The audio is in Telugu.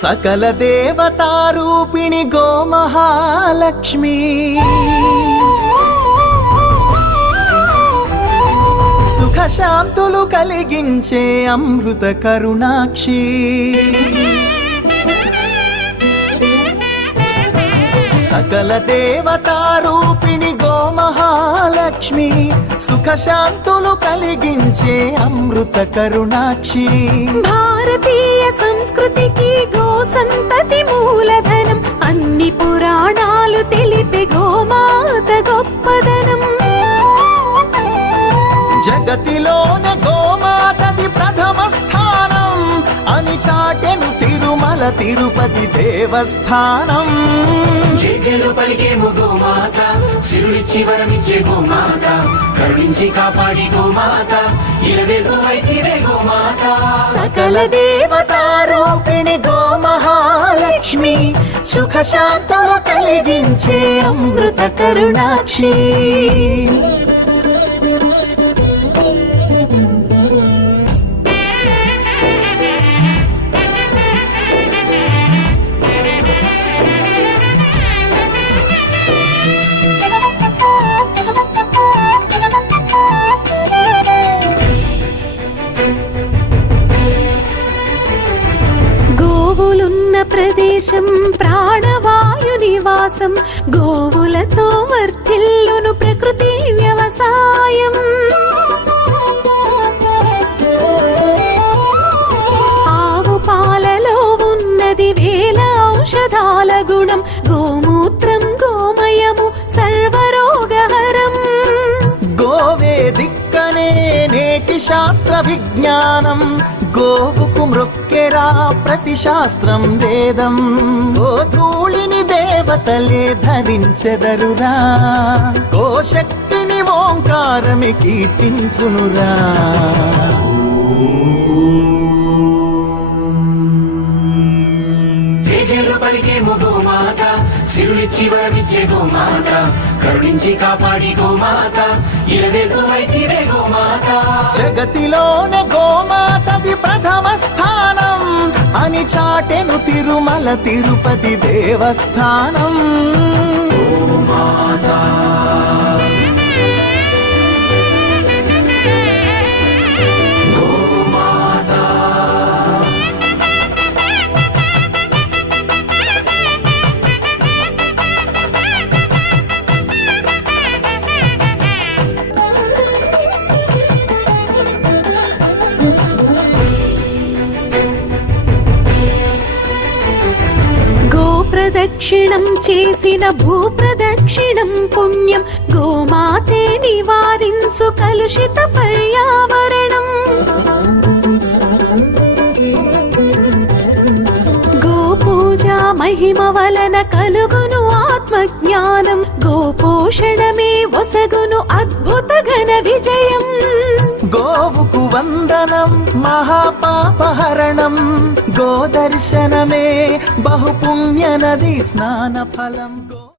సకల దేవతారూపిణి గోమహాలక్ష్మి సుఖశాంతులు కలిగించే అమృత కరుణాక్షి సకల దేవతారూపిణి గోమహాలక్ష్మి సుఖశాంతులు కలిగించే అమృత కరుణాక్షి భారతీయ సంస్కృతికి గో సంతతి మూలధనం అన్ని పురాణాలు తెలిపే గోమాత గొప్పదనం జగతిలోనే గోమాతది ప్రథమ స్థానం అని చాటెను తిరుమల తిరుపతి దేవస్థానం జేజేలు పలికేము గోమాత సిరులిచ్చి వరమిచ్చే గోమాత కరుణించి కాపాడి గోమాత ఇలవేల్పు వైతివే గోమాత సకల దేవతారూపిణి గోమహాలక్ష్మి సుఖశాంతము కలిగించే అమృత కరుణాక్షి గోవులున్న ప్రదేశం ప్రాణవాయు నివాసం గోవులతో వర్ధిల్లును ప్రకృతి వ్యవసాయం ఆవు పాలలో ఉన్నది వేల ఔషధాల గుణం గోమూత్రం గోమయము సర్వరోగహరం గోవే దిక్కనే నేటి శాస్త్ర విజ్ఞానం గోవుకు మృక్కెరా ప్రతి శాస్త్రం వేదం గోధూళిని దేవతలే ధరించెదరురా గోశక్తిని ఓంకారమి కీర్తించునురా జేజేలు పలికేము గోమాత సిరులిచ్చి వరమిచ్చే గోమాత కరుణించి కాపాడి గోమాత ఇలవేల్పు వైతివే గోమాత జగతిలోనే గోమాతది ప్రథమ స్థానం అని చాటెను తిరుమల తిరుపతి దేవస్థానం గోమాత ప్రదక్షిణం చేసిన భూప్రదక్షిణం పుణ్యం గోమాతే నివారించు కలుషిత పర్యావరణం గోపూజ మహిమ వలన కలుగును ఆత్మజ్ఞానం గోపోషణమే వసగును అద్భుత ఘన విజయం గోవుకు వందనం మహాపాపహరణం గోదర్శనమే బహుపుణ్య నది స్నాన ఫలం